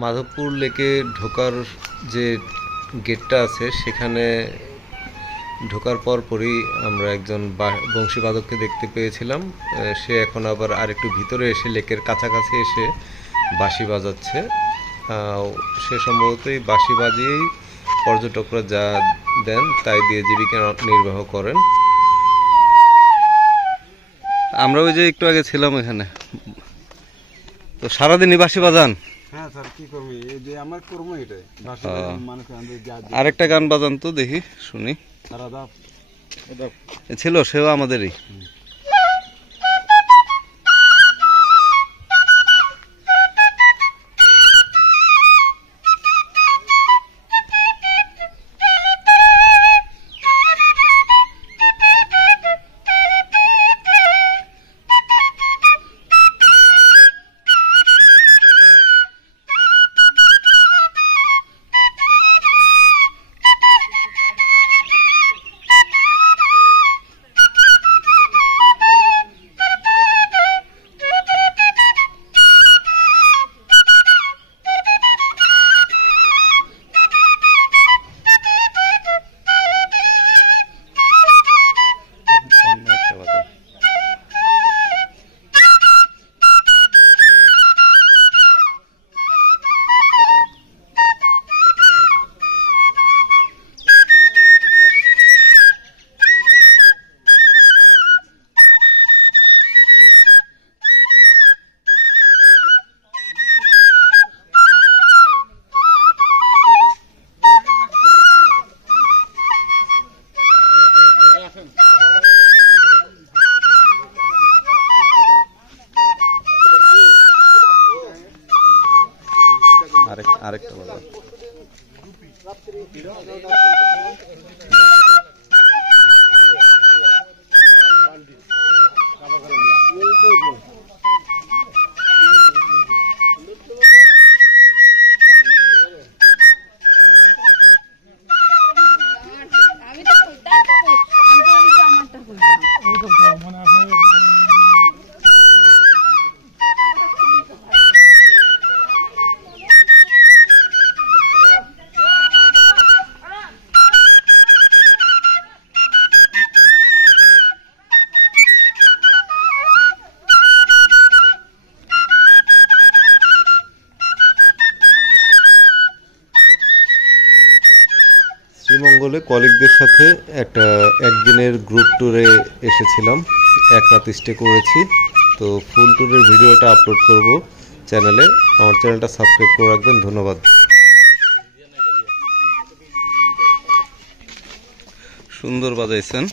মাধবপুর লেকে ঢোকার যে গেটটা আছে সেখানে ঢোকার পরপরই আমরা একজন বংশীবাদককে দেখতে পেয়েছিলাম। সে এখন আবার আরেকটু ভিতরে এসে লেকের কাছাকাছি এসে বাঁশি বাজাচ্ছে। সে সম্ভবত এই বাঁশি বাজিয়েই পর্যটকরা যা দেন তাই দিয়ে জীবিকা নির্বাহ করেন। আমরা ওই যে একটু আগে ছিলাম এখানে, তো সারাদিনই বাঁশি বাজান? হ্যাঁ স্যার, কি করবো, এই যে আমার কর্ম এটাই। আরেকটা গান বাজান তো দেখি, শুনি। ছিল সেও আমাদেরই। আরেকটা বাজার। শ্রীমঙ্গলে কলিগদের সাথে একদিনের গ্রুপ ট্যুরে এসেছিলাম, এক রাত স্টে করেছি। তো ফুল ট্যুরের ভিডিওটা আপলোড করব চ্যানেলে, আমার চ্যানেলটা সাবস্ক্রাইব করে রাখবেন। ধন্যবাদ। সুন্দর বাজাইছেন।